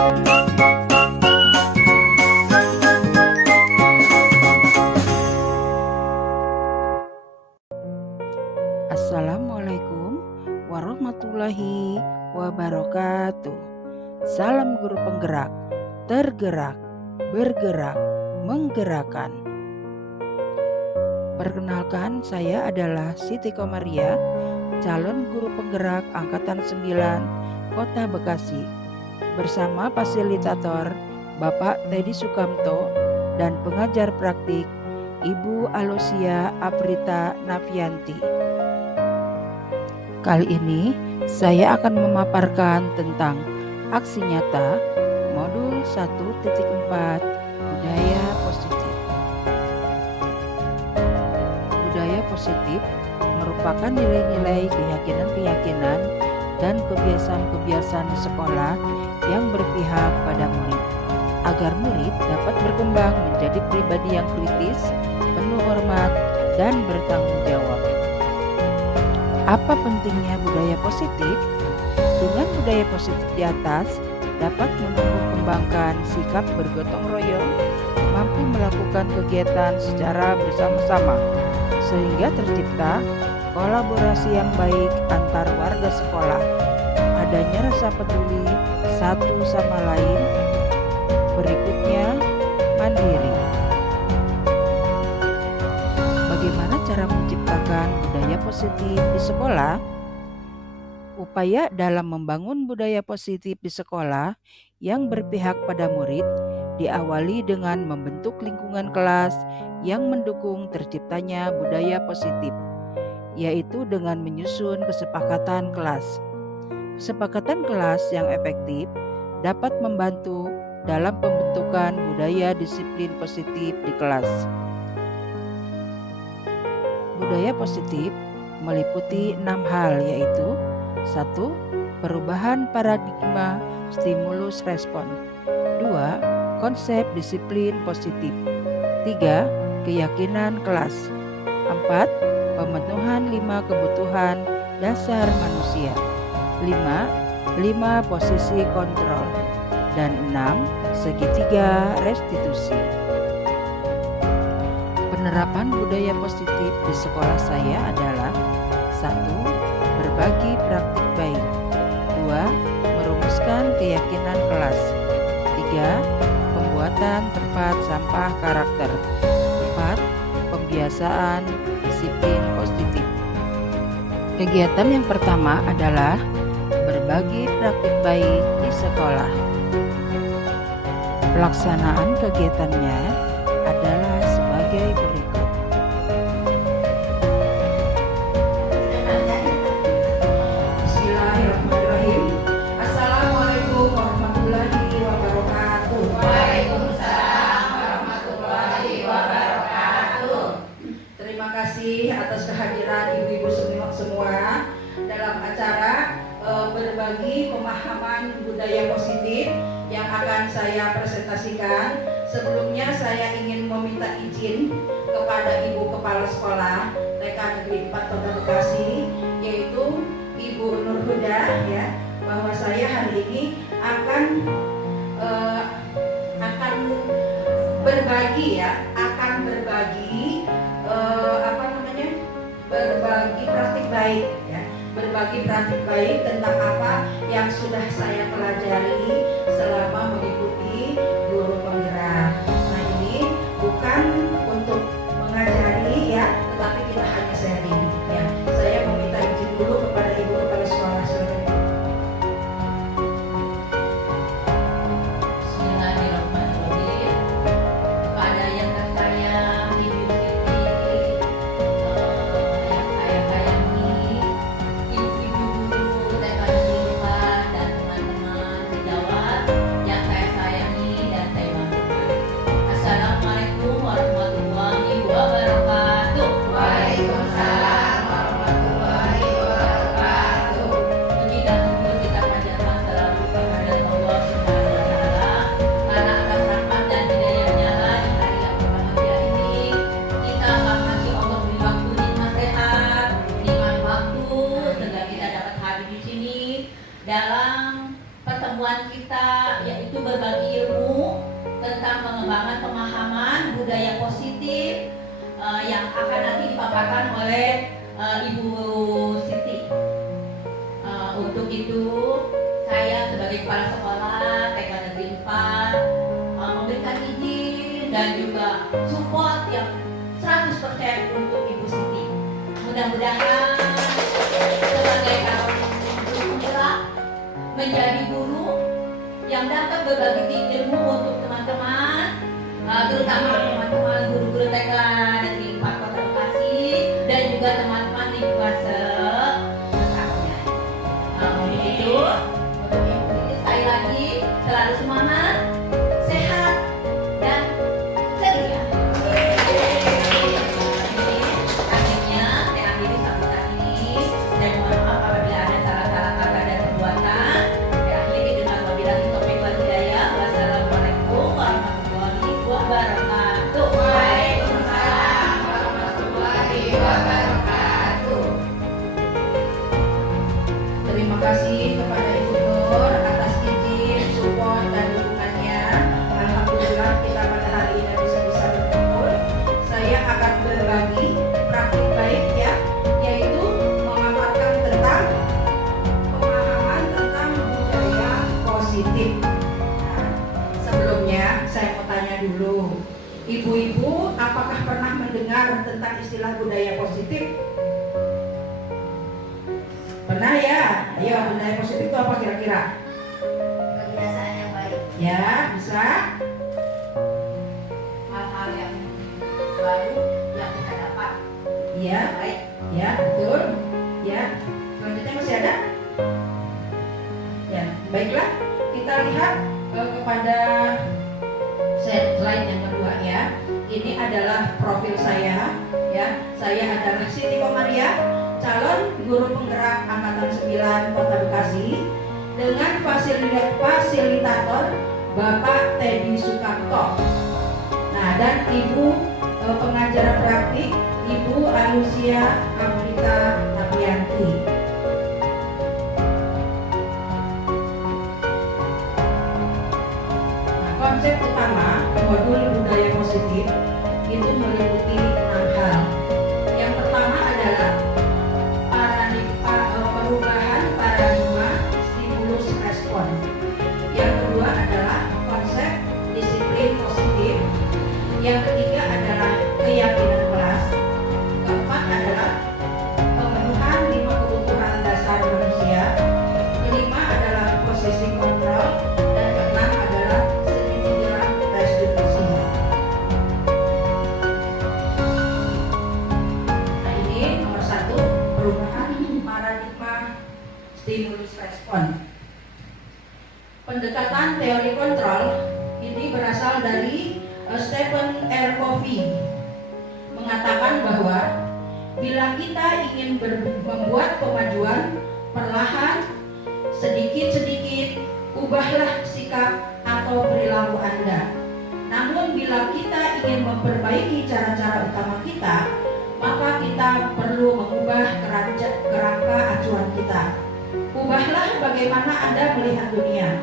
Assalamualaikum warahmatullahi wabarakatuh. Salam guru penggerak, tergerak, bergerak, menggerakkan. Perkenalkan, saya adalah Siti Komaria, calon guru penggerak Angkatan 9 Kota Bekasi, bersama fasilitator Bapak Teddy Sukamto dan pengajar praktik Ibu Alosia Aprita Nafianti. Kali ini saya akan memaparkan tentang aksi nyata modul 1.4 budaya positif. Budaya positif merupakan nilai-nilai, keyakinan-keyakinan, dan kebiasaan-kebiasaan di sekolah yang berpihak pada murid, agar murid dapat berkembang menjadi pribadi yang kritis, penuh hormat, dan bertanggung jawab. Apa pentingnya budaya positif? Dengan budaya positif di atas dapat menumbuh kembangkan sikap bergotong royong, mampu melakukan kegiatan secara bersama-sama, sehingga tercipta kolaborasi yang baik antar warga sekolah, adanya rasa peduli satu sama lain. Berikutnya, mandiri. Bagaimana cara menciptakan budaya positif di sekolah? Upaya dalam membangun budaya positif di sekolah yang berpihak pada murid diawali dengan membentuk lingkungan kelas yang mendukung terciptanya budaya positif, yaitu dengan menyusun kesepakatan kelas. Kesepakatan kelas yang efektif dapat membantu dalam pembentukan budaya disiplin positif di kelas. Budaya positif meliputi 6 hal, yaitu 1. Perubahan paradigma stimulus respon. 2. Konsep disiplin positif. 3. Keyakinan kelas. 4. Pemenuhan 5 kebutuhan dasar manusia. 5 posisi kontrol. Dan 6. Segitiga restitusi. Penerapan budaya positif di sekolah saya adalah 1. Berbagi praktik baik. 2. Merumuskan keyakinan kelas. 3. Pembuatan tempat sampah karakter. 4. Pembiasaan disiplin positif. Kegiatan yang pertama adalah berbagi praktik baik di sekolah. Pelaksanaan kegiatannya adalah sebagai berikut. Bismillahirrahmanirrahim. Assalamualaikum warahmatullahi wabarakatuh. Waalaikumsalam warahmatullahi wabarakatuh. Terima kasih atas kehadiran ibu-ibu semua dalam acara berbagi pemahaman budaya positif yang akan saya presentasikan. Sebelumnya saya ingin meminta izin kepada Ibu Kepala Sekolah TK Negeri 4 Kota Bekasi, yaitu Ibu Nur Huda, ya, bahwa saya hari ini akan berbagi praktik baik, ya, berbagi praktik baik tentang apa yang sudah saya pelajari selama mengikuti guru penggerak. Nah, ini bukan untuk mengajari, ya, tetapi kita hanya sharing, ya. Saya meminta izin dulu kepada Ibu Kepala Sekolah. Bismillahirrahmanirrahim. Kepada yang saya Ibu Siti, yang saya sayangi, ibu-ibu guru TK Negeri 4 dan teman-teman sejawat, berbagi ilmu tentang pengembangan pemahaman budaya positif yang akan nanti dipaparkan oleh Ibu Siti. Untuk itu saya sebagai kepala sekolah TK Negeri 4 memberikan izin dan juga support yang 100% untuk Ibu Siti. Mudah-mudahan sebagai calon guru penggerak menjadi guru yang dapat berbagi ilmu untuk teman-teman, terutama teman-teman guru-guru TK Negeri 4 Kota Bekasi dan juga teman-teman lingkungan sekitarnya. Untuk itu sekali lagi selalu semangat, sehat dan ceria. Akhirnya saya akhiri sambutan ini. Saya mohon maaf apabila ada salah-salah kata dan perbuatan. Saya akhiri dengan wabillahi taufiq wal hidayah. Wassalamualaikum warahmatullahi wabarakatuh. Waalaikumsalam warahmatullahi wabarakatuh. Terima kasih kepada Ibu Nur atas izin, support dan dukungannya. Alhamdulillah kita pada hari ini bisa berkumpul. Saya akan berbagi praktik baik ya, yaitu memaparkan tentang pemahaman tentang budaya positif. Nah, sebelumnya saya mau tanya dulu, ibu-ibu apakah pernah mendengar tentang istilah budaya positif? Pernah ya? Ayo, budaya positif itu apa kira-kira? Kebiasaan yang baik, Ya, bisa? hal-hal yang baru yang kita dapat. Iya, Baik. ya, betul. Ya, selanjutnya masih ada? Ya, baiklah. Kita lihat kepada slide yang kedua ya. Ini adalah profil saya. Ya, saya adalah Siti Komaria, calon guru penggerak angkatan 9 Kota Bekasi dengan fasilitator Bapak Teddy Sukamto. Nah, dan Ibu pengajar praktik Ibu Anusia Amrita Tapianti. Nah, konsep utama modul budaya positif itu meliputi 6 hal. Yang pertama adalah perubahan paradigma stimulus respon. Yang kedua adalah konsep disiplin positif. Yang ketiga adalah keyakinan kelas. Keempat adalah pemenuhan 5 kebutuhan dasar manusia. Kelima adalah posisi kontrol. Dan keenam adalah seni penggerak restitusi. Nah, ini nomor 1, perubahan paradigma stimulus respon. Pendekatan teori kontrol ini berasal dari Stephen R. Covey, mengatakan bahwa bila kita ingin membuat kemajuan perlahan, sedikit-sedikit, ubahlah sikap atau perilaku Anda. Namun bila kita ingin memperbaiki cara-cara utama kita, maka kita perlu mengubah kerangka acuan kita. Ubahlah bagaimana Anda melihat dunia,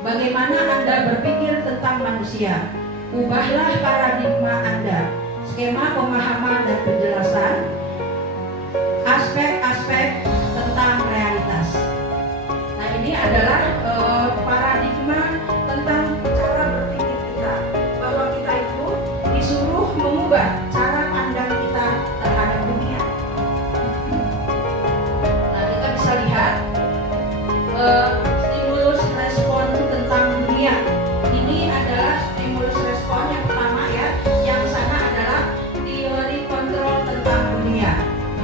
bagaimana Anda berpikir tentang manusia. Ubahlah paradigma Anda, skema pemahaman dan penjelasan, aspek-aspek tentang realitas. Nah, ini adalah paradigma tentang cara berpikir kita, bahwa kita itu disuruh mengubah cara pandang kita terhadap dunia. Nah, kita bisa lihat stimulus respon tentang dunia. Ini adalah stimulus respon yang pertama ya. Yang sana adalah teori kontrol tentang dunia.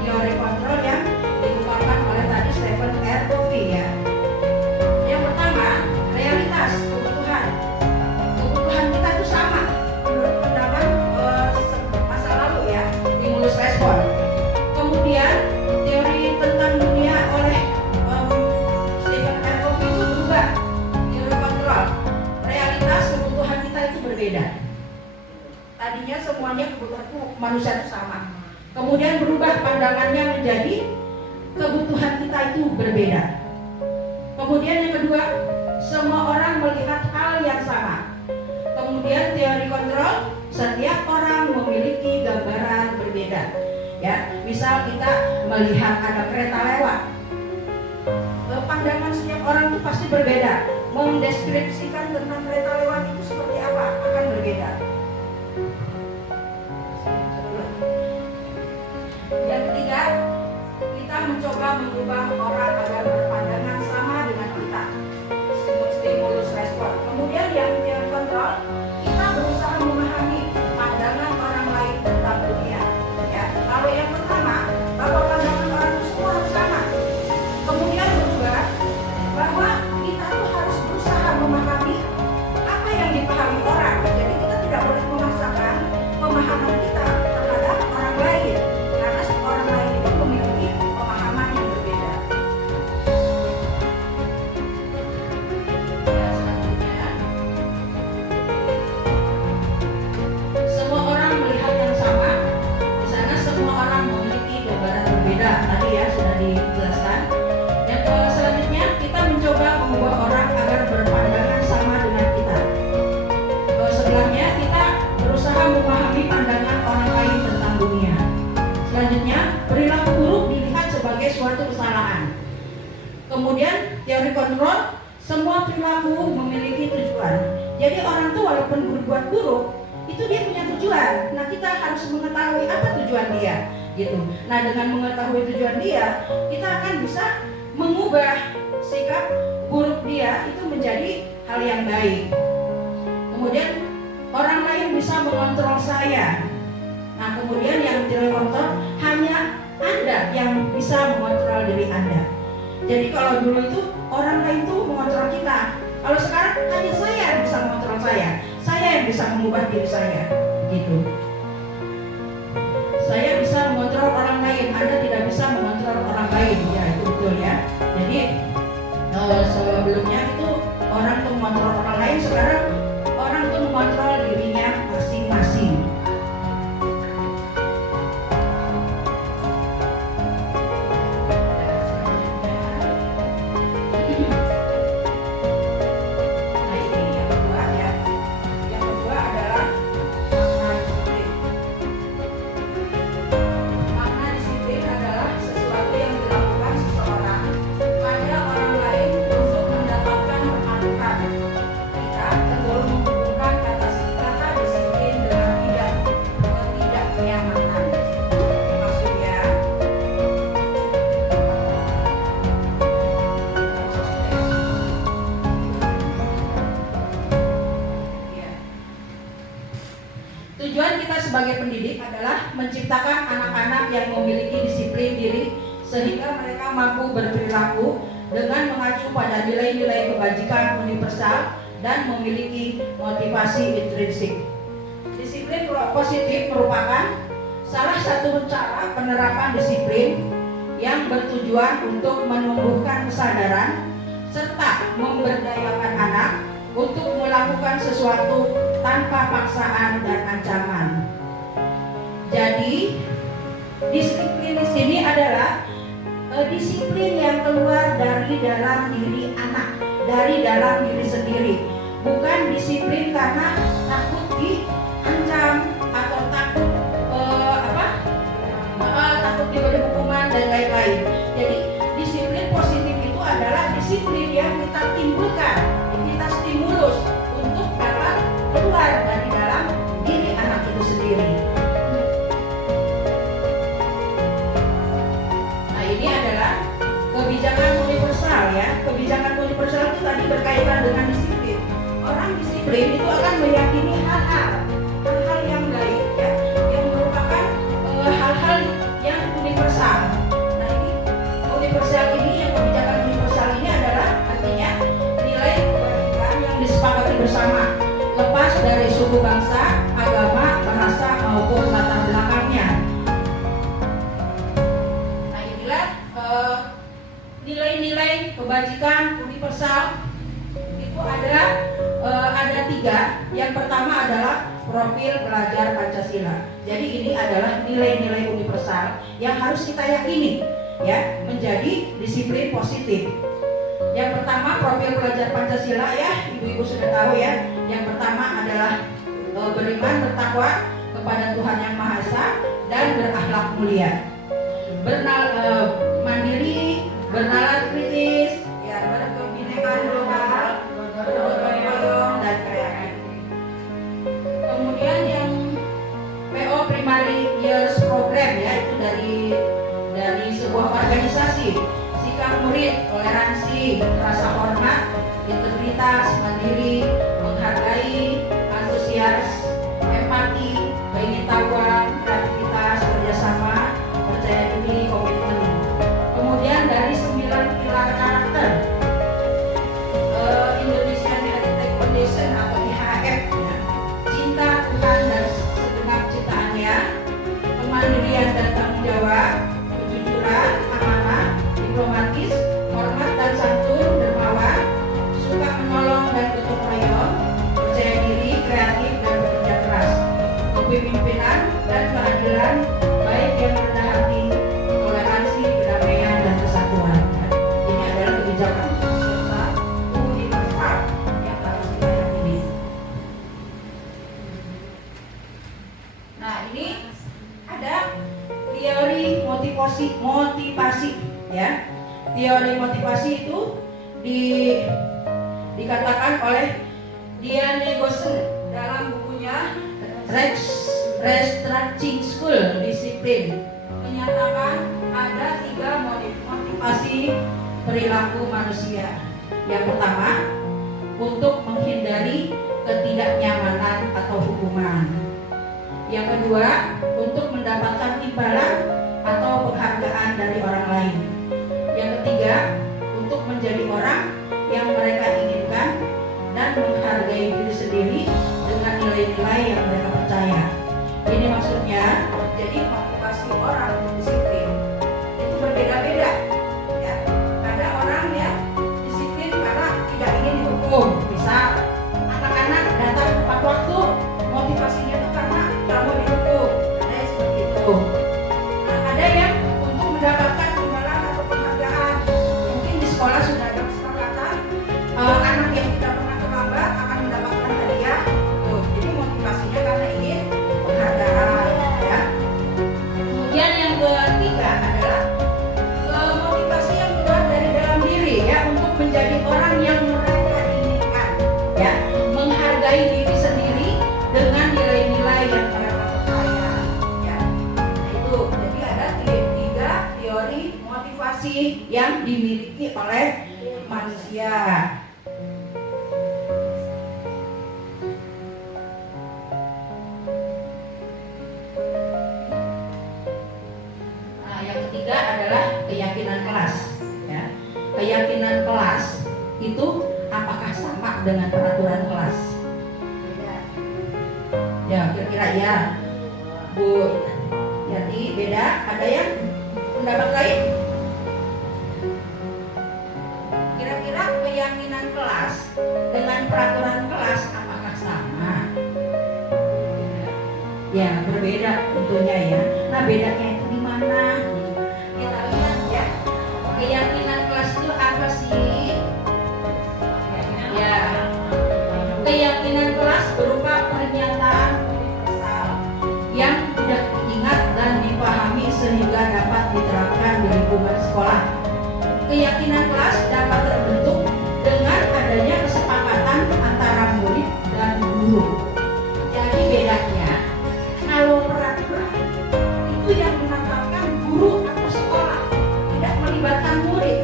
Teori kontrol yang diungkapkan oleh tadi Stephen R. Covey ya. Yang pertama, realitas kebutuhan. Kebutuhan kita itu sama menurut pandangan masa lalu ya. Stimulus respon. Kemudian teori tentang dunia oleh Stephen R. Covey itu berubah. Teori kontrol. Realitas kebutuhan kita itu berbeda. Tadinya semuanya kebutuhan manusia itu sama. Kemudian berubah pandangannya menjadi kebutuhan kita itu berbeda. Kemudian yang kedua, semua orang melihat hal yang melihat ada kereta lewat. Pandangan setiap orang itu pasti berbeda. Mendeskripsikan tentang kereta lewat itu seperti apa akan berbeda. Yang ketiga, kita mencoba mengubah orang agar berpandangan sama dengan kita. Stimulus respon. Kemudian yang kontrol, kita berusaha memahami pandangan orang lain tentang dunia. Ya, kalau yang pertama, bahwa pandangan orang itu semua harus sama. Kemudian berubah bahwa kita tuh harus berusaha memahami apa yang dipahami orang. Jadi kita tidak boleh memaksakan pemahaman kita terhadap orang lain, karena orang lain itu memiliki pemahaman yang berbeda. Ya, selanjutnya, semua orang melihat yang sama. Di sana semua orang memiliki gambaran berbeda. Tadi ya sudah dijelaskan. Dan selanjutnya kita mencoba mengubah orang agar berpandangan sama dengan kita. Sebelumnya kita berusaha memahami pandangan orang lain tentang dunia. Selanjutnya, perilaku buruk dilihat sebagai suatu kesalahan. Kemudian teori kontrol, semua perilaku memiliki tujuan. Jadi orang tuh walaupun berbuat buruk, itu dia punya tujuan. Nah, kita harus mengetahui apa tujuan dia, gitu. Nah, dengan mengetahui tujuan dia, kita akan bisa mengubah sikap buruk dia itu menjadi hal yang baik. Kemudian orang lain bisa mengontrol saya. Nah, kemudian yang dikontrol hanya Anda yang bisa mengontrol diri Anda. Jadi kalau dulu itu orang lain tuh mengontrol kita. Kalau sekarang hanya saya yang bisa mengontrol saya. Saya yang bisa mengubah diri saya, gitu. Saya bisa mengontrol orang lain, Anda tidak bisa mengontrol orang lain. Ya, itu betul ya. Jadi sebelumnya itu orang tuh mengontrol orang lain, sekarang orang tuh mengontrol dirinya masing-masing. Nah, ini yang kedua ya. Yang kedua adalah makna disiplin. Makna disiplin adalah sesuatu yang dilakukan seseorang pada orang lain untuk mendapatkan perhatian. Kita cenderung menghubungkan kata disiplin dengan ketidaknyamanan. Maksudnya, ya. Tujuan kita sebagai pendidik adalah menciptakan anak-anak yang memiliki disiplin diri sehingga mereka mampu berperilaku dengan mengacu pada nilai-nilai kebajikan universal dan memiliki motivasi intrinsik. Disiplin positif merupakan salah satu cara penerapan disiplin yang bertujuan untuk menumbuhkan kesadaran serta memberdayakan anak untuk melakukan sesuatu tanpa paksaan dan ancaman. Jadi, disiplin di sini adalah disiplin yang keluar dari dalam diri anak, dari dalam diri sendiri, bukan disiplin karena takut diancam atau takut takut diberi hukuman dan lain-lain. Jadi disiplin positif itu adalah disiplin yang kita timbulkan, kita stimulus untuk dapat keluar dari dalam diri anak itu sendiri. Nah, ini adalah kebijakan universal ya. Kebijakan universal itu tadi berkaitan dengan disiplin. Orang disiplin itu akan meyakini hal-hal yang baik ya, yang merupakan hal-hal yang universal. Nah, ini universal ini, yang kebijakan universal ini adalah artinya nilai kebajikan yang disepakati bersama, lepas dari suku bangsa, agama, bahasa maupun latar belakangnya. Nah, inilah nilai-nilai kebajikan universal. Itu ada 3. Yang pertama adalah profil pelajar Pancasila. Jadi ini adalah nilai-nilai universal yang harus kita yakini ya, menjadi disiplin positif. Yang pertama profil pelajar Pancasila ya, ibu-ibu sudah tahu ya. Yang pertama adalah beriman, bertakwa kepada Tuhan Yang Maha Esa dan berakhlak mulia. mandiri, bernalar kritis, ya, berkebinekaan lokal, bergotong royong dan kreatif. Kemudian yang PO Primary Years Program, ya, itu dari sebuah organisasi. Sikap murid, toleransi, rasa hormat, integritas, mandiri, menghargai, antusias, empati, keingin-tahuan, kreativitas, kerjasama, percaya diri, komitmen. Kemudian dari 9 pilar karakter Indonesian Heritage Foundation atau IHF, ya, cinta Tuhan dan segenap ciptaannya, kemandirian dan tanggung jawab, kejujuran, amanah, diplomatis, hormat dan santun, dermawan, suka menolong dan gotong royong, percaya diri, kreatif dan bekerja keras, kepemimpinan dan keadilan, baik yang rendah hati, toleransi, kedamaian dan kesatuan. Ini adalah kebijakan serta universal yang harus kita yakini. Nah, ini ada teori motivasi, ya. Teori motivasi itu dikatakan oleh Diane Gossen dalam bukunya Restructuring School Discipline, menyatakan ada 3 motivasi perilaku manusia. Yang pertama, untuk menghindari ketidaknyamanan atau hukuman. Yang kedua, untuk mendapatkan imbalan atau penghargaan dari orang lain. Yang ketiga, untuk menjadi orang yang mereka inginkan dan menghargai diri sendiri dengan nilai-nilai yang mereka percaya. Ini maksudnya, jadi motivasi orang untuk disiplin itu berbeda-beda, ya. Ada orang yang disiplin karena tidak ingin dihukum. Misal, anak-anak datang tepat waktu, motivasinya itu karena tidak mau dihukum. Ada yang seperti itu. Nah, ada yang untuk mendapatkan imbalan atau penghargaan. Mungkin di sekolah sudah ada kesepakatan, anak yang tidak pernah terlambat akan mendapatkan hadiah. Tuh, jadi motivasinya karena ingin penghargaan, ya. Kemudian yang ketiga adalah motivasi yang keluar dari dalam diri, ya, untuk menjadi orang yang mereka inginkan, ya, menghargai diri sendiri dengan nilai-nilai yang mereka percaya, ya. Nah, itu jadi ada 3 teori motivasi yang dimiliki oleh manusia. Nah, yang ketiga adalah keyakinan kelas, ya. Keyakinan kelas itu apakah sama dengan peraturan kelas? Ya, kira-kira ya, Bu. Jadi beda. Ada yang pendapat lain? Kira-kira keyakinan kelas dengan peraturan kelas apakah sama? Ya, berbeda tentunya, ya. Nah, bedanya itu di mana? Kita lihat, ya. Keyakinan kelas itu apa sih? Ya, keyakinan kelas berupa pernyataan universal yang mudah diingat dan dipahami sehingga dapat diterapkan di lingkungan sekolah. Keyakinan kelas dapat terbentuk dengan adanya kesepakatan antara murid dan guru. Jadi bedanya, kalau peraturan itu yang menetapkan guru atau sekolah, tidak melibatkan murid.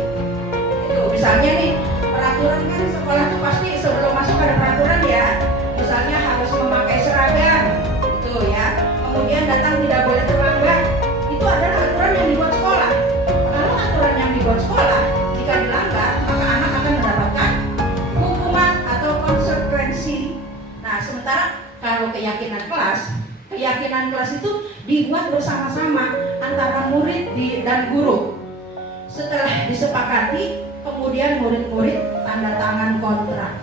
Itu misalnya nih, peraturan kan sekolah itu pasti sebelum masuk ada peraturan, ya. Misalnya harus memakai seragam, gitu, ya. Kemudian datang tidak boleh terlambat. Itu adalah aturan yang dibuat sekolah. Kalau aturan yang dibuat sekolah, jika dilanggar, maka anak akan mendapatkan hukuman atau konsekuensi. Nah, sementara kalau keyakinan kelas itu dibuat bersama-sama antara murid dan guru. Setelah disepakati, kemudian murid-murid tanda tangan kontrak.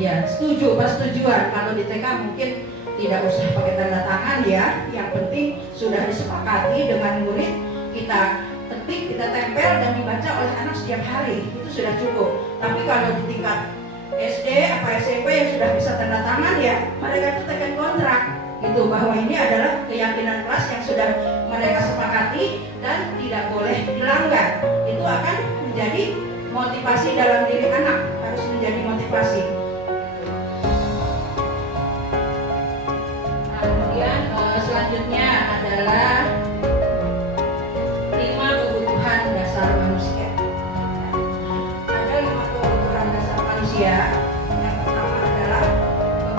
Ya, setuju, persetujuan. Kalau di TK mungkin tidak usah pakai tanda tangan, ya. Yang penting sudah disepakati dengan murid, kita ketik, kita tempel dan dibaca oleh anak setiap hari. Itu sudah cukup. Tapi kalau di tingkat SD apa SMP yang sudah bisa tanda tangan, ya, mereka itu tekan kontrak, Itu bahwa ini adalah keyakinan kelas yang sudah mereka sepakati dan tidak boleh dilanggar. Itu akan menjadi motivasi dalam diri anak, harus menjadi motivasi. Nah, kemudian selanjutnya adalah 5 kebutuhan dasar manusia. Ada 5 kebutuhan dasar manusia. Yang pertama adalah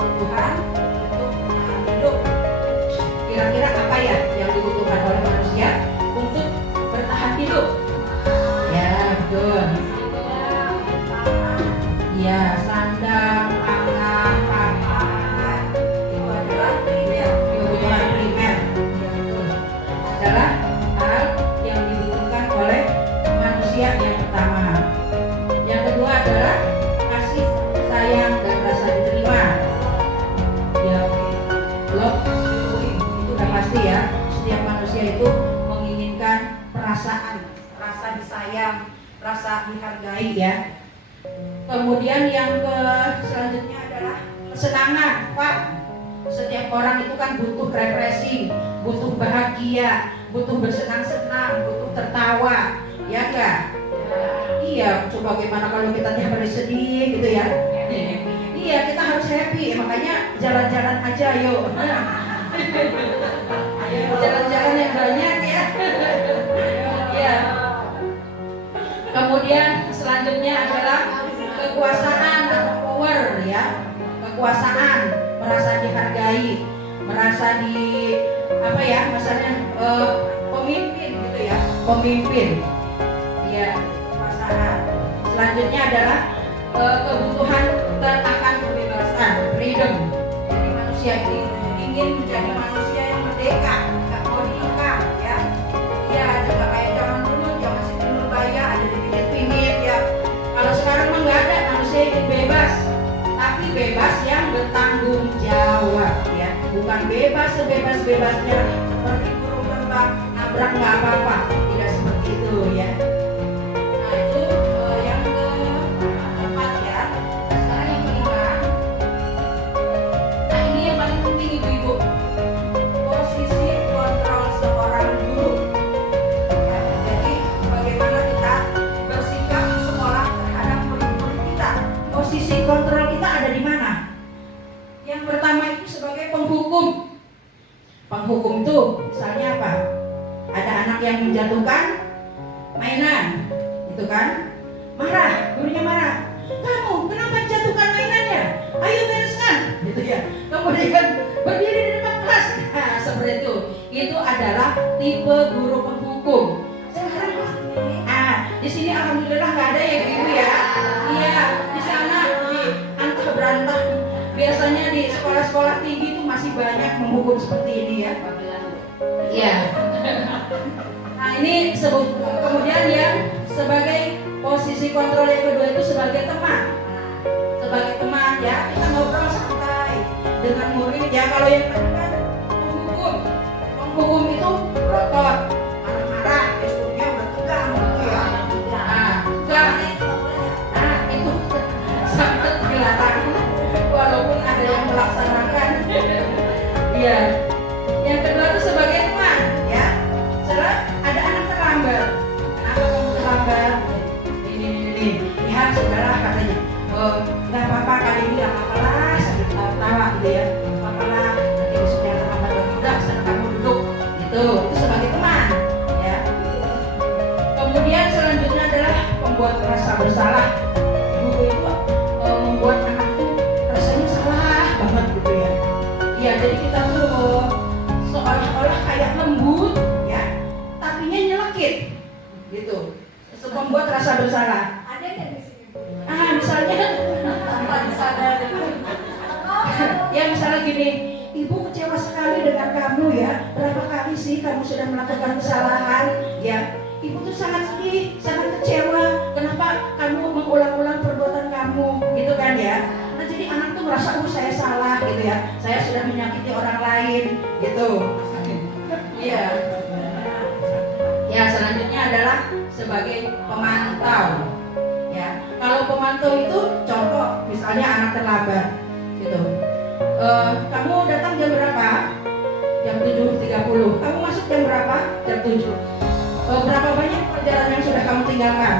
kebutuhan untuk bertahan hidup. Kira-kira apa ya yang dibutuhkan oleh manusia untuk bertahan hidup? Ya, betul. Ya, sandang, pangan, papan, itu adalah primer, kebutuhan primer. Ya, betul. Adalah hal yang dibutuhkan oleh manusia yang pertama. Yang kedua adalah kasih sayang dan rasa diterima. Ya, love, itu udah pasti ya. Setiap manusia itu menginginkan perasaan, rasa disayang, rasa dihargai ya. Kemudian yang selanjutnya adalah kesenangan, Pak. Setiap orang itu kan butuh refreshing, butuh bahagia, butuh bersenang-senang, butuh tertawa, ya enggak? Iya, coba bagaimana kalau kita tiap hari sedih gitu ya? Iya, kita harus happy, makanya jalan-jalan aja yuk. Jalan-jalan yang banyak ya. Ya. Kemudian selanjutnya adalah kekuasaan atau power ya. Kekuasaan, merasa dihargai, merasa di apa ya, misalnya pemimpin gitu ya, pemimpin. Ya, kekuasaan. Selanjutnya adalah kebutuhan akan kebebasan, freedom. Jadi manusia ini ingin menjadi manusia yang merdeka, nggak mau dikekang ya. Iya, juga kayak zaman dulu, zaman Siti Nurbaya ada dipingit-pingit ya. Kalau sekarang mah nggak ada, manusia ingin bebas, tapi bebas yang bertanggung jawab ya, bukan bebas sebebas-bebasnya seperti burung terbang nabrak nggak apa-apa, tidak seperti itu ya. Nah itu yang keempat ya. Nah, sekarang yang kelima. Nah ini yang paling penting ibu-ibu, posisi kontrol seorang guru. Ya, jadi bagaimana kita bersikap di sekolah terhadap murid-murid kita. Posisi kontrol kita ada di mana? Yang pertama itu sebagai penghukum. Penghukum itu misalnya apa? Ada anak yang menjatuhkan mainan, gitu kan? Marah, gurunya marah. Kamu kenapa jatuhkan mainannya? Ayo bereskan, gitu ya. Kemudian berdiri di depan kelas. Nah, seperti itu. Itu adalah tipe guru penghukum. Sekarang di sini alhamdulillah nggak ada ya ibu ya. Iya, di sana di antah berantah. Biasanya di sekolah-sekolah tinggi itu masih banyak menghukum seperti ini ya. Iya. Nah ini kemudian yang sebagai posisi kontrol yang kedua itu sebagai teman. Sebagai teman ya, kita ngobrol santai dengan murid ya. Kalau yang tadi kan penghukum, penghukum itu berotot, marah-marah, gesturnya udah tegang gitu ya. Nah itu sangat dilarang walaupun ada yang melaksanakan. Iya. Yang kedua itu sebagai teman ya. Setelah ada anak terlambat, kenapa kamu terlambat? Ini ya saudara katanya, nggak apa-apa kali ini nggak apa-apa lah, sambil tawa gitu ya, nggak apa-apa lah, nanti besoknya terlambat lagi, udah sana kamu duduk gitu. Itu sebagai teman ya. Kemudian selanjutnya adalah membuat rasa bersalah. Guru itu membuat anak tuh rasanya salah banget gitu ya. Ya jadi kita tuh seolah-olah kayak lembut ya, tapinya nyelekit gitu, membuat rasa bersalah. Ada yang di sini. Misalnya ya misalnya gini, ibu kecewa sekali dengan kamu ya. Berapa kali sih kamu sudah melakukan kesalahan ya? Ibu tuh sangat sedih, sangat kecewa. Kenapa kamu mengulang-ulang perbuatan kamu, gitu kan ya? Nah jadi anak tuh merasa saya salah gitu ya. Saya sudah menyakiti orang lain, gitu. Iya. Ya selanjutnya adalah sebagai pemantau. Ya kalau pemantau itu contoh misalnya anak terlambat, gitu. Kamu datang jam berapa? Jam 7.30. Kamu masuk jam berapa? Jam 7. Berapa banyak pelajaran yang sudah kamu tinggalkan?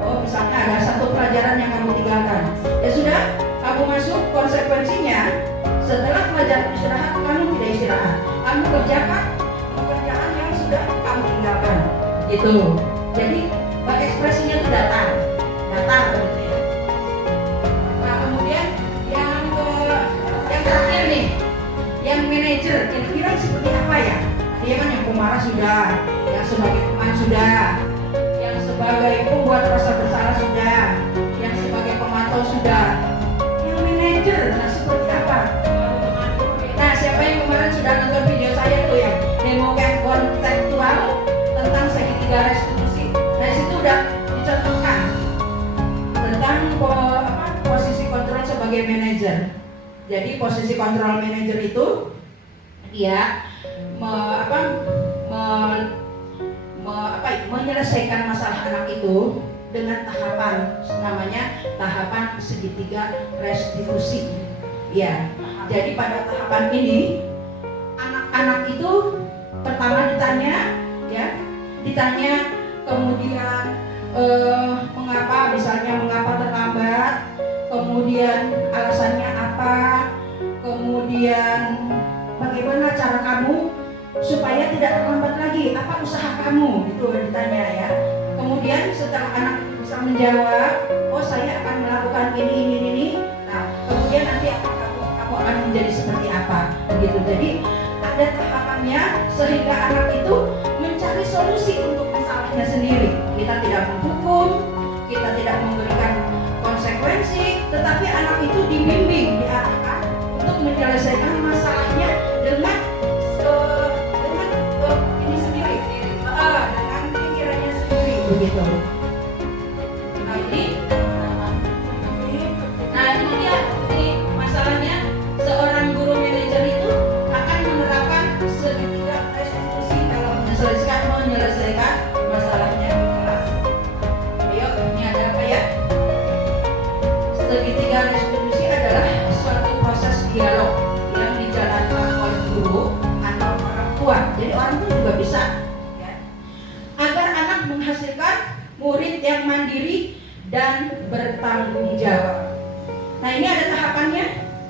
Oh, misalnya ada satu pelajaran yang kamu tinggalkan. Ya sudah, kamu masuk, konsekuensinya setelah pelajaran istirahat, kamu tidak istirahat. Kamu kerjakan pekerjaan yang sudah kamu tinggalkan. Gitu. Jadi ekspresinya itu datar gitu ya. Nah, kemudian yang terakhir nih, yang manajer, kira-kira seperti apa ya? Dia kan yang pemarah sudah, yang sebagai teman sudah, yang sebagai pembuat rasa bersalah sudah, yang sebagai pemantau sudah. Yang manajer, nah seperti apa? Nah, siapa yang kemarin sudah nonton video saya tuh ya, demo konseptual tentang segitiga restitusi. Nah, situ udah dicontohkan tentang posisi kontrol sebagai manajer. Jadi posisi kontrol manajer itu dia menyelesaikan masalah anak itu dengan tahapan, namanya tahapan segitiga restitusi. Ya, jadi pada tahapan ini anak-anak itu pertama ditanya, kemudian mengapa terlambat, kemudian alasannya apa, kemudian bagaimana cara kamu supaya tidak terlambat lagi, apa usaha kamu, itu ditanya ya. Kemudian setelah anak bisa menjawab, oh saya akan melakukan ini. Nah, kemudian nanti kamu akan menjadi seperti apa, begitu. Jadi ada tahapannya sehingga anak itu mencari solusi untuk masalahnya sendiri. Kita tidak menghukum, kita tidak memberikan konsekuensi, tetapi anak itu dibimbing, diarahkan untuk menyelesaikan masalahnya dengan ini sendiri, dengan pikirannya sendiri, begitu. Ini dia, ini masalahnya seorang guru manajer itu akan menerapkan segitiga restitusi dalam menyelesaikan masalahnya di kelas. Ayo, ini ada apa ya? Segitiga restitusi adalah suatu proses dialog yang dijalankan oleh guru atau orang tua. Jadi orang tua juga bisa ya, agar anak menghasilkan murid yang mandiri dan bertanggung jawab. Nah, ini ada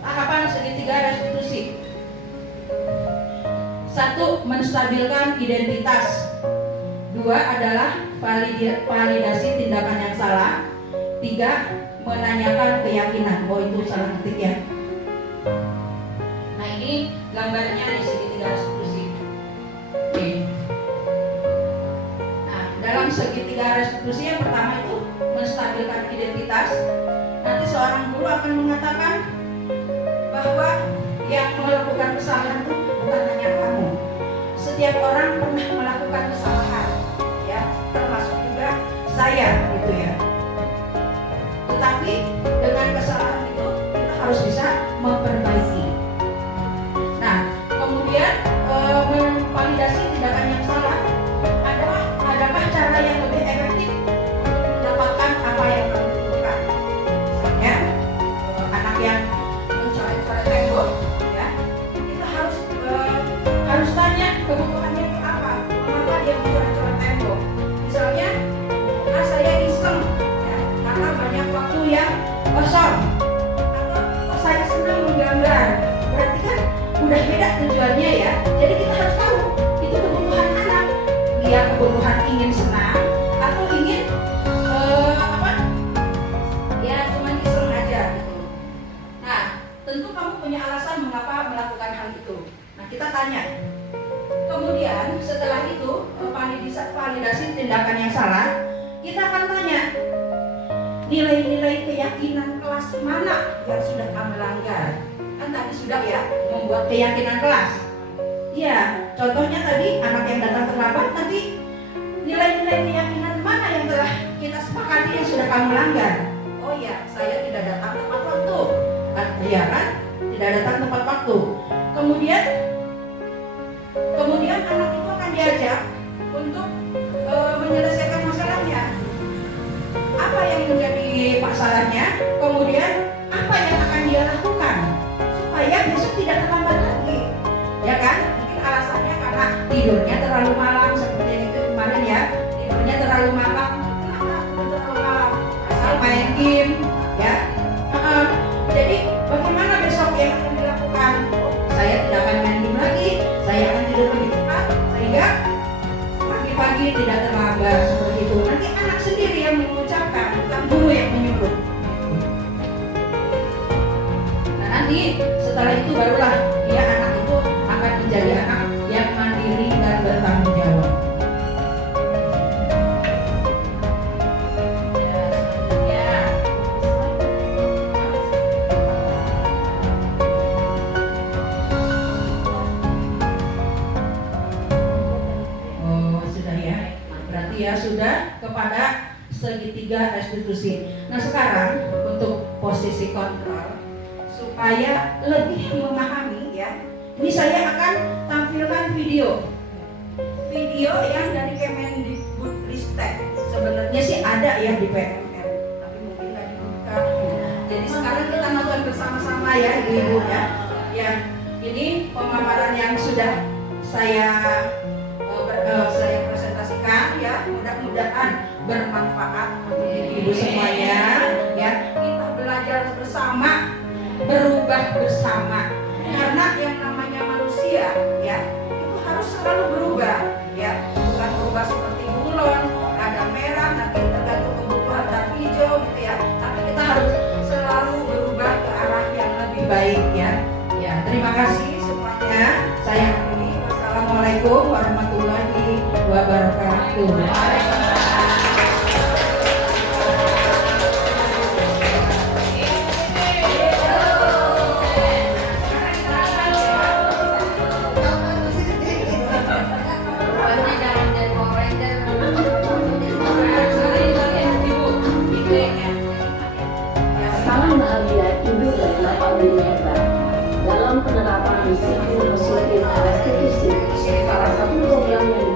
tahapan segitiga restitusi. 1. Menstabilkan identitas. 2. adalah validasi tindakan yang salah. 3. menanyakan keyakinan. Oh, itu salah ketik ya. Nah, ini gambarnya di segitiga restitusi. Oke. Nah, dalam segitiga restitusi yang pertama itu menstabilkan identitas. Nanti seorang guru akan mengatakan bahwa yang melakukan kesalahan itu bukan hanya kamu. Setiap orang pernah melakukan kesalahan, ya, termasuk juga saya, gitu ya. Tetapi dengan kesalahan itu kita harus bisa memperbaiki. Nah, kemudian memvalidasi tindakan yang salah. Adakah cara yang lebih efektif untuk mendapatkan apa yang kamu butuhkan? Misalnya anak yang mencoret-coret tembok, ya, kita harus tanya kebutuhannya itu apa, mengapa dia mencoret-coret tembok. Misalnya, saya iseng, ya, karena banyak waktu yang kosong, atau saya senang menggambar. Berarti kan udah beda tujuannya ya. Jadi kita harus tahu itu kebutuhan anak. Dia kebutuhan ingin senang atau ingin ya cuma iseng aja gitu. Nah, tentu kamu punya alasan mengapa melakukan hal itu. Nah, kita tanya. Kemudian setelah itu validasi tindakan yang salah, kita akan tanya nilai-nilai keyakinan kelas mana yang sudah kamu langgar. Kan tadi sudah ya, membuat keyakinan kelas. Ya, contohnya tadi anak yang datang terlambat, nanti nilai-nilai keyakinan mana yang telah kita sepakati yang sudah kamu langgar. Oh ya, saya tidak datang tepat waktu. Ya kan? Tidak datang tepat waktu. Kemudian anak itu akan diajak untuk menyelesaikan masalahnya. Apa yang menjadi masalahnya? Kemudian apa yang akan dia lakukan supaya besok tidak terlambat lagi, ya kan? Mungkin alasannya karena tidurnya terlalu malam seperti yang itu kemarin ya, tidurnya terlalu malam. Kenapa tidur terlalu malam? Asal main game, ya. Jadi bagaimana besok yang akan dilakukan? Oh, saya tidak akan main game lagi, saya akan tidur lebih cepat sehingga pagi-pagi tidak terlambat seperti itu. Nanti anak sendiri yang mengucapkan, bukan guru yang menyuruh. Nah, nanti setelah itu barulah dia anak itu akan menjadi anak yang mandiri dan bertanggung jawab. Ya sudah kepada segitiga restitusi. Nah sekarang untuk posisi kontrol supaya lebih memahami ya, ini saya akan tampilkan video yang dari Kemendikbudristek. Sebenarnya sih ada ya di PMR, tapi mungkin nggak dibuka. Jadi sekarang kita nonton bersama-sama ya Ibu ya. Ya ini pemaparan yang sudah saya presentasikan ya, mudah-mudahan bermanfaat untuk ibu semuanya ya. Kita belajar bersama, berubah bersama, karena yang namanya manusia ya itu harus selalu berubah ya, bukan berubah seperti bulan ada merah nanti tergantung kebutuhan dan hijau gitu ya, tapi kita harus selalu berubah ke arah yang lebih baik ya. Ya terima kasih semuanya, saya akhiri. Wassalamualaikum warahmatullahi wabarakatuh. Salam bahagia Ibu dan Bapak Guru yang baik. Dalam penerapan disiplin positif restitusi, salah satu program yang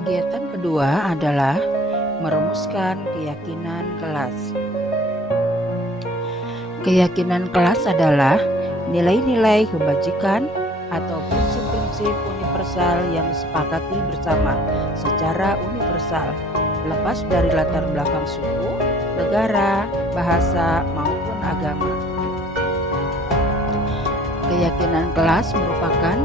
Kegiatan kedua adalah merumuskan keyakinan kelas. Keyakinan kelas adalah nilai-nilai kebajikan atau prinsip-prinsip universal yang disepakati bersama secara universal, lepas dari latar belakang suku, negara, bahasa, maupun agama. Keyakinan kelas merupakan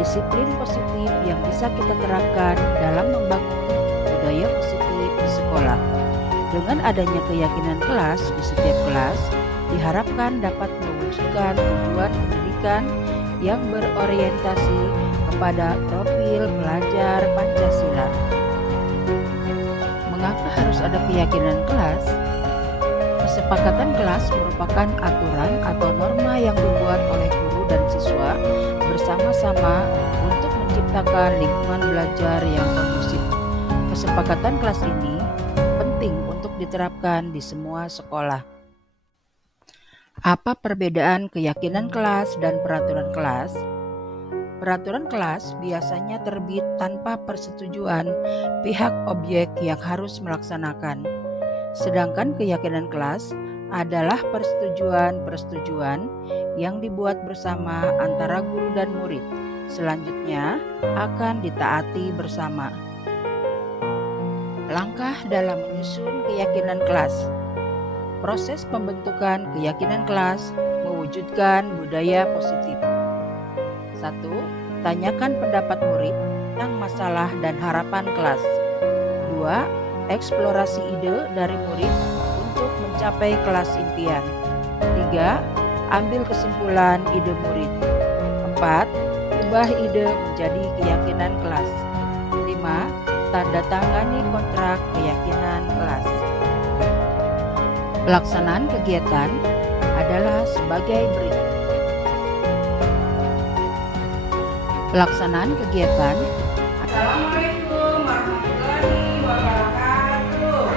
disiplin positif yang bisa kita terapkan dalam membangun budaya positif di sekolah. Dengan adanya keyakinan kelas di setiap kelas, diharapkan dapat mewujudkan tujuan pendidikan yang berorientasi kepada profil pelajar Pancasila. Mengapa harus ada keyakinan kelas? Kesepakatan kelas merupakan aturan atau norma yang dibuat oleh guru dan siswa bersama-sama untuk menciptakan lingkungan belajar yang kondusif. Kesepakatan kelas ini penting untuk diterapkan di semua sekolah. Apa perbedaan keyakinan kelas dan peraturan kelas? Peraturan kelas biasanya terbit tanpa persetujuan pihak objek yang harus melaksanakan. Sedangkan keyakinan kelas adalah persetujuan yang dibuat bersama antara guru dan murid. Selanjutnya akan ditaati bersama. Langkah dalam menyusun keyakinan kelas. Proses pembentukan keyakinan kelas mewujudkan budaya positif. 1. Tanyakan pendapat murid tentang masalah dan harapan kelas. 2. Eksplorasi ide dari murid untuk mencapai kelas impian. 3. Ambil kesimpulan ide murid. 4. Ubah ide menjadi keyakinan kelas. 5. Tanda tangani kontrak keyakinan kelas. Pelaksanaan kegiatan adalah sebagai berikut. Pelaksanaan kegiatan. Assalamualaikum warahmatullahi wabarakatuh.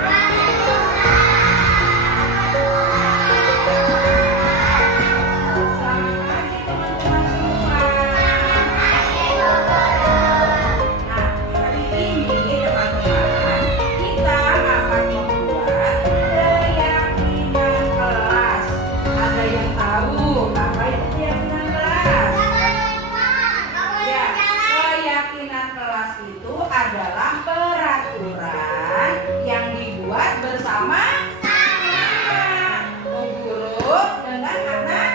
Selamat pagi teman-teman semua. Nah, hari ini teman-teman kita akan membuat keyakinan kelas. Ada yang tahu apa itu keyakinan kelas? Ya, keyakinan kelas itu adalah peraturan yang dibuat bersama-sama guru dengan anak-anak.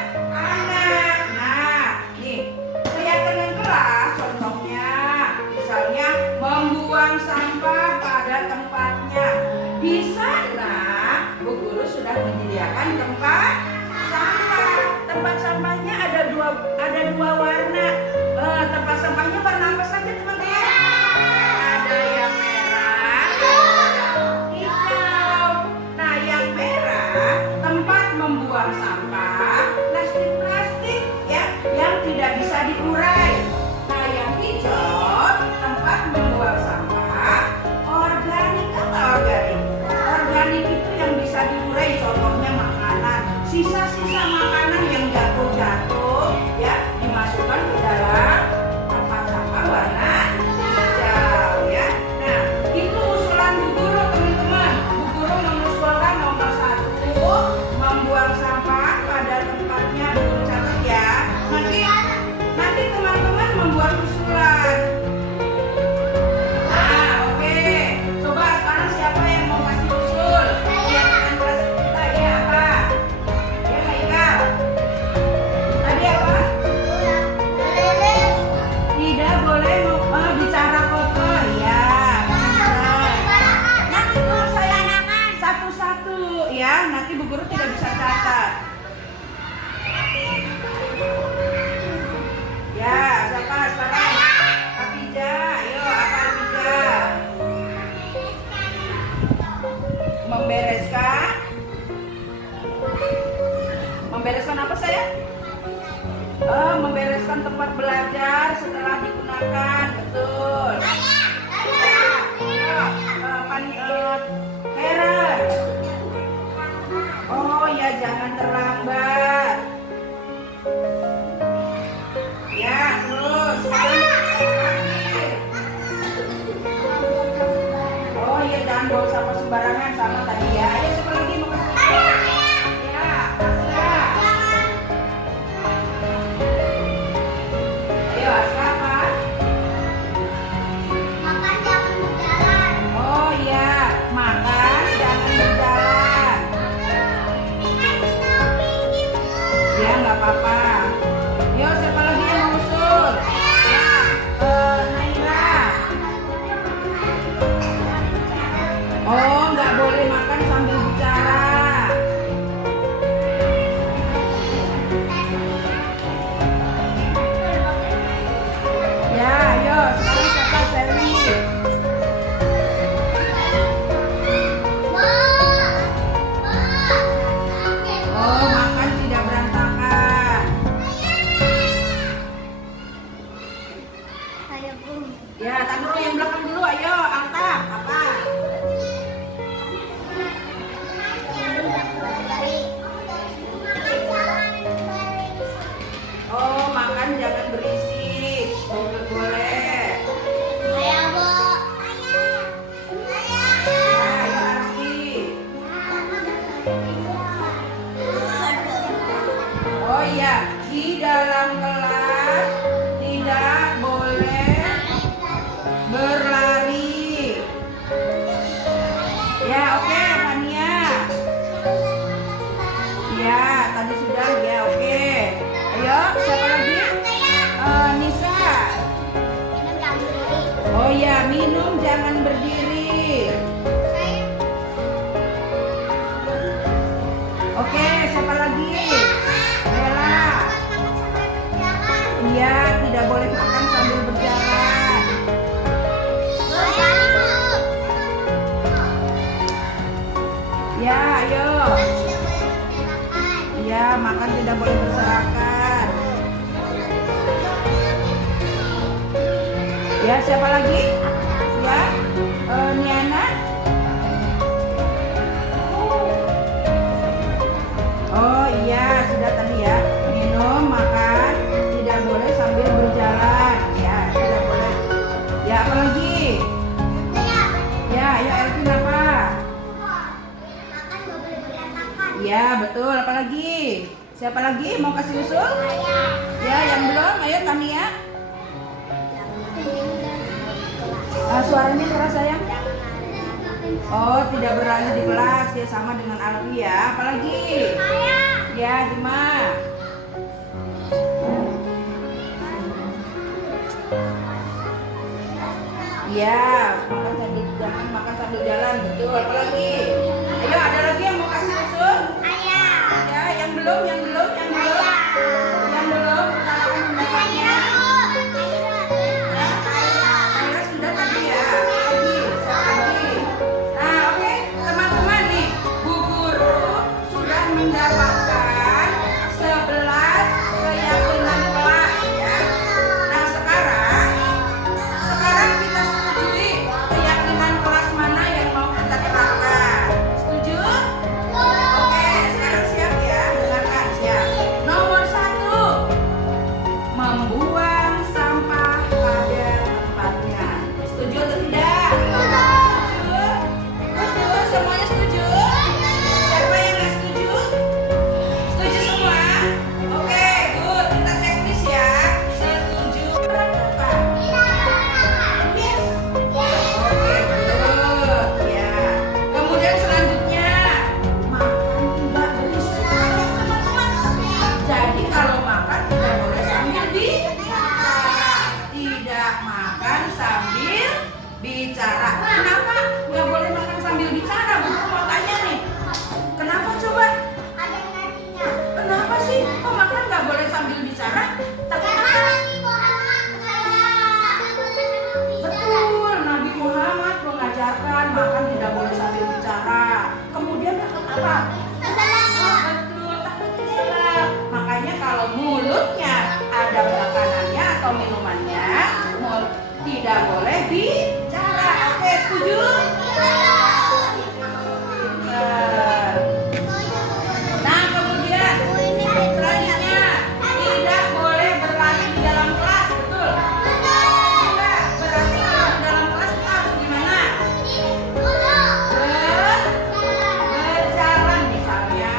Nah, nih keyakinan kelas contohnya, misalnya membuang sampah pada tempatnya. Di sana Bu Guru sudah menyediakan tempat sampah. Tempat sampahnya ada dua warna. Tempat sampahnya warna apa saja teman-teman? Ada yang merah, ada yang hijau. Nah, yang merah tempat membuang sampah plastik-plastik ya yang tidak bisa diurai. Nah, yang hijau tempat membuang sampah organik. Apa organik? Organik itu yang bisa diurai, contohnya makanan. Sisa-sisa makanan yang jatuh-jatuh ya dimasukkan ke dalam tempat sampah warna hijau ya. Nah, itu usulan Bu Guru teman-teman. Bu Guru mengusulkan nomor 1, membuang sampah pada tempatnya. Bu Guru catat ya. Nanti teman-teman membuat usulan. Nah, oke. Coba sekarang siapa yang mau kasih usul? Kegiatan kelas kita ya apa? Ya, Haikal. Tadi apa? Tidak boleh bicara kotor ya. Nanti dulu saya satu-satu ya. Nanti Bu Guru tidak bisa catat. Ya, siapa sekarang? Apija, ayo apa Apija? Membereskan. Membereskan apa saya? Membereskan tempat belajar setelah digunakan, betul. Karen. Oh ya, jangan terlambat. Ya, terus. Oh iya, jangan bawa sampah sembarangan sama tadi ya. Ayo siapa lagi mau kasih? Ya, Asya. Ayo Asya apa? Oh iya, makan jangan berjalan. Ya, nggak apa-apa. Yo, siapa lagi yang mau usul? Ya, Naira. Oh, nggak boleh makan sambil bicara. Ya, ayo sekarang siapa? Sherly. Oh, makan tidak berantakan. Ya, tak dulu yang belakang dulu. Ayo, angkat. Apa? Oh, makan jangan berisik. Boleh. Ya, ayo Arti. Oh iya, di dalam kelas tidak boleh berlari. Ya, oke, Fania. Ya, tadi sudah ya, oke. Ayo, siapa lagi? Nisa. Oh ya, minum jangan berdiri. Oke, siapa lagi? Bella. Iya, tidak boleh tidak boleh berserakan. Ya, siapa lagi? Ya, Niana. Oh iya, sudah tadi ya. Minum, makan, tidak boleh sambil berjalan. Ya, tidak boleh. Ya, apa lagi? Ya, ayo Elvin apa? Ya, betul. Apa lagi? Siapa lagi mau kasih usul? Ya, yang belum, ayo Tania. Suaranya keras sayang. Oh, tidak berlari di kelas, ya sama dengan Alfi ya. Apalagi? Ya, Dima. Ya, makan sambil jalan, betul. Apalagi? Ayo, ada lagi yang mau kasih usul? Ya, yang belum. Yang belum. Katakan pendapatnya. Ayo, sudah tadi ya. Lagi. Nah, oke, teman-teman nih, Bu Guru sudah mendapatkan 11 keyakinan kelas ya. Nah, sekarang kita setujui keyakinan kelas mana yang mau kita terapkan. Setuju? Oke, sekarang siap ya, dengarkan siap. Nomor 1, membuang sampah pada tempatnya. Setuju atau tidak? Setuju? Semuanya setuju? Siapa yang nggak setuju? Setuju semua? Oke, good. Kita checklist ya. Setuju. Berapa? Yes. Oke, betul. Ya. Kemudian selanjutnya, makan tidak berisik. Jadi kalau makan tidak boleh sambil bicara. Tidak makan sambil bicara. Kenapa nggak boleh makan sambil bicara? Bu mau tanya nih. Kenapa coba? Kenapa sih? Kok makan nggak boleh sambil bicara? Tapi betul, Nabi Muhammad mengajarkan makan tidak boleh sambil bicara. Kemudian takut apa? Betul, takut diserap. Makanya kalau mulutnya ada makanannya atau minumannya, tidak boleh bicara. Oke, setuju? Pintar. Nah, kemudian selanjutnya tidak boleh berlari di dalam kelas, betul? Enggak, berarti kalau di dalam kelas kita harus gimana? Berjalan misalnya.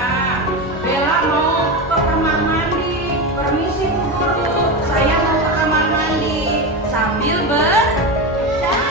Bella mau ke kamar mandi, permisi Bu Guru, saya mau ke kamar mandi, sambil berjalan.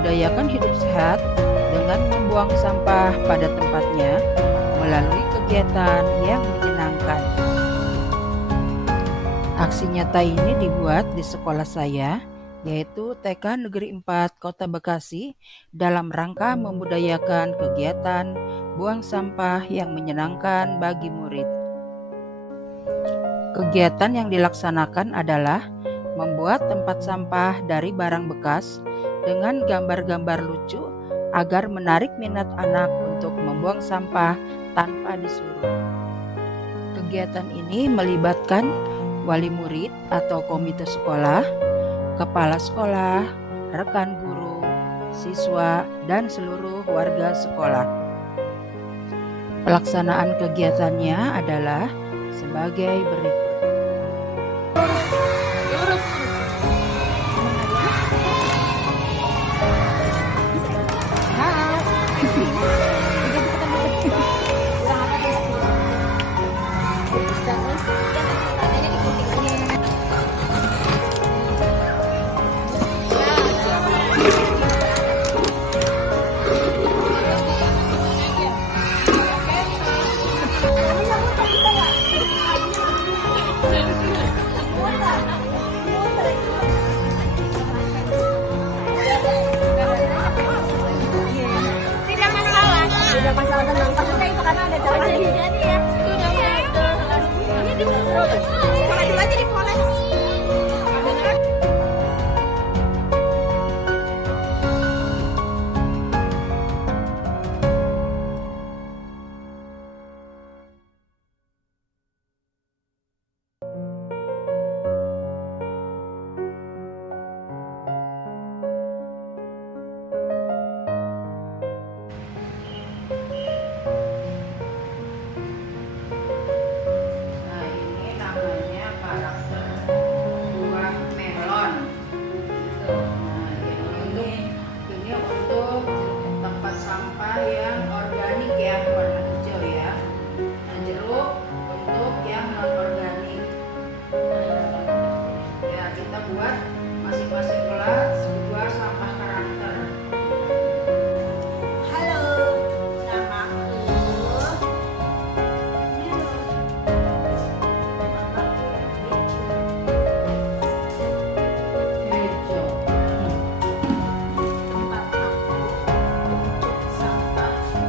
Membudayakan hidup sehat dengan membuang sampah pada tempatnya melalui kegiatan yang menyenangkan. Aksi nyata ini dibuat di sekolah saya, yaitu TK Negeri 4 Kota Bekasi, dalam rangka membudayakan kegiatan buang sampah yang menyenangkan bagi murid. Kegiatan yang dilaksanakan adalah membuat tempat sampah dari barang bekas dengan gambar-gambar lucu agar menarik minat anak untuk membuang sampah tanpa disuruh. Kegiatan ini melibatkan wali murid atau komite sekolah, kepala sekolah, rekan guru, siswa, dan seluruh warga sekolah. Pelaksanaan kegiatannya adalah sebagai berikut. Tidak masalah tenang, takutnya itu karena ada caranya jadi ya. Ini dulu aja dimulai. Nah, ini namanya karakter buah melon. Nah, ini untuk tempat sampah yang organik ya, warna hijau ya. Nah, jeruk untuk yang non organik. Ya, kita buat masing-masing kelas dua sampah karakter. Halo, namaku Hijau. tempat aku untuk sampah. Aku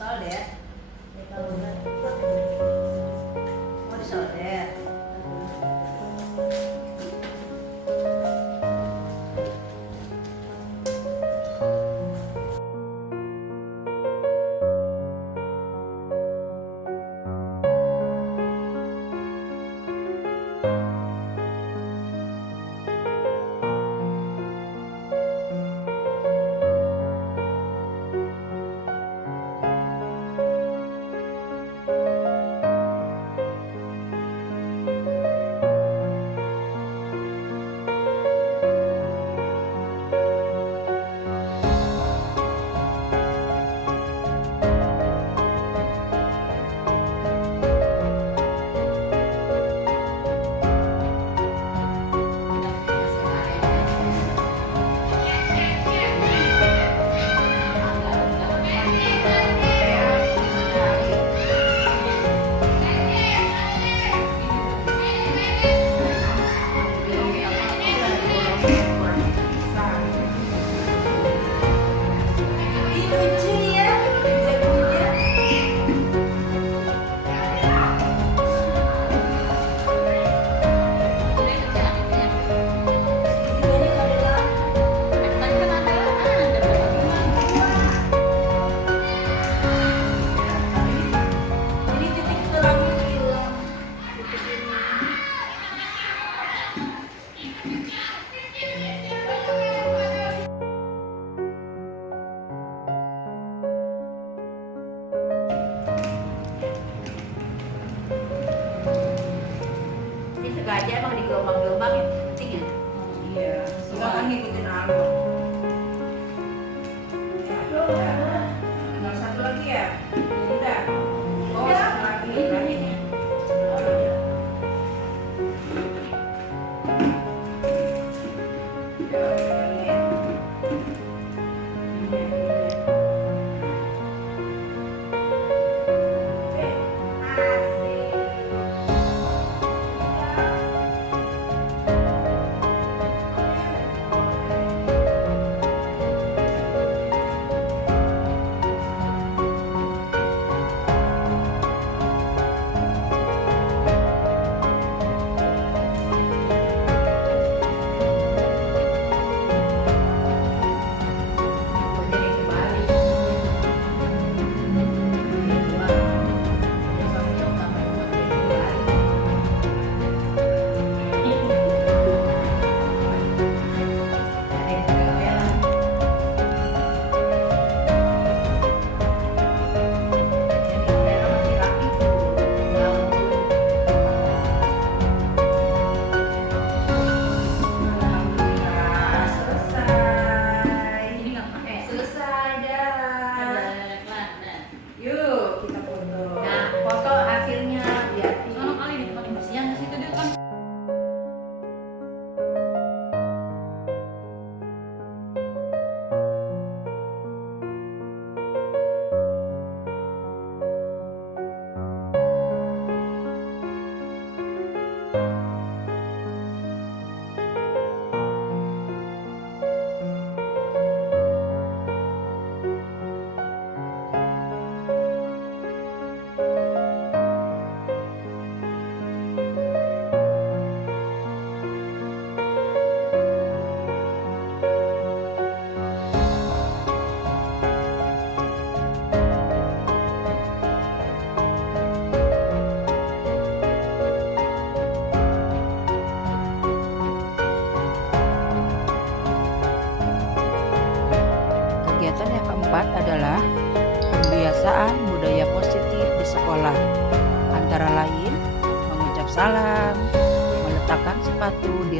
Solder. Mau disolder.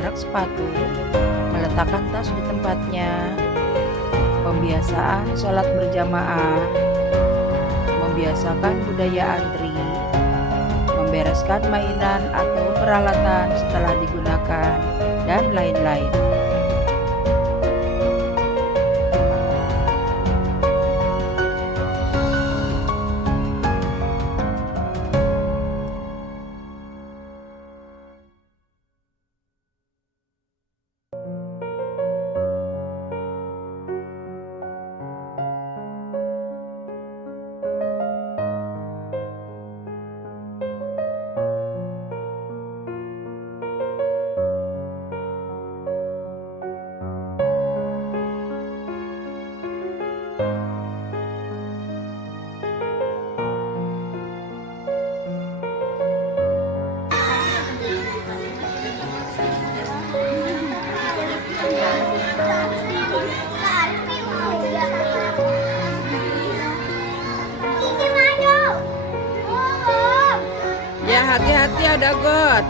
memasuki rak sepatu, meletakkan tas di tempatnya, pembiasaan sholat berjamaah, membiasakan budaya antri, membereskan mainan atau peralatan setelah digunakan, dan lain-lain. Ya, hati-hati ada got.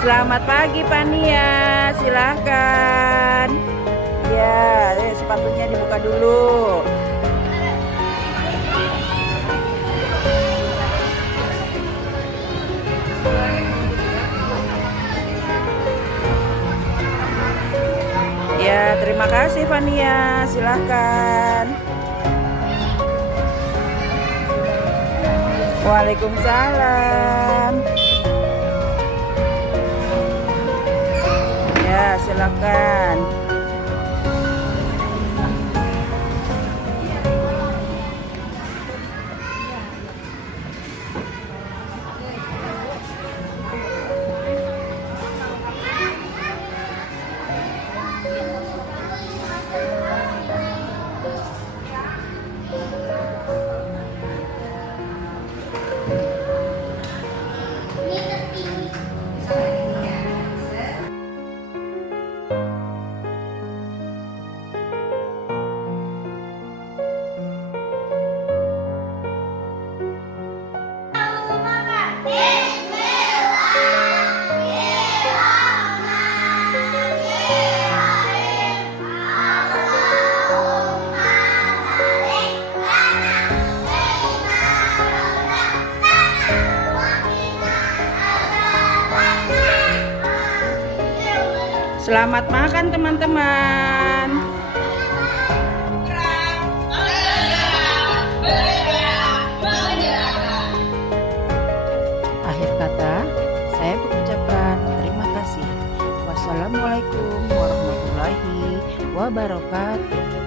Selamat pagi Pania, silahkan. Ya, sepatunya dibuka dulu. Ya, terima kasih Fania, silahkan. Waalaikumsalam. Ya, silakan. Selamat makan teman-teman. Akhir kata, saya mengucapkan terima kasih. Wassalamualaikum warahmatullahi wabarakatuh.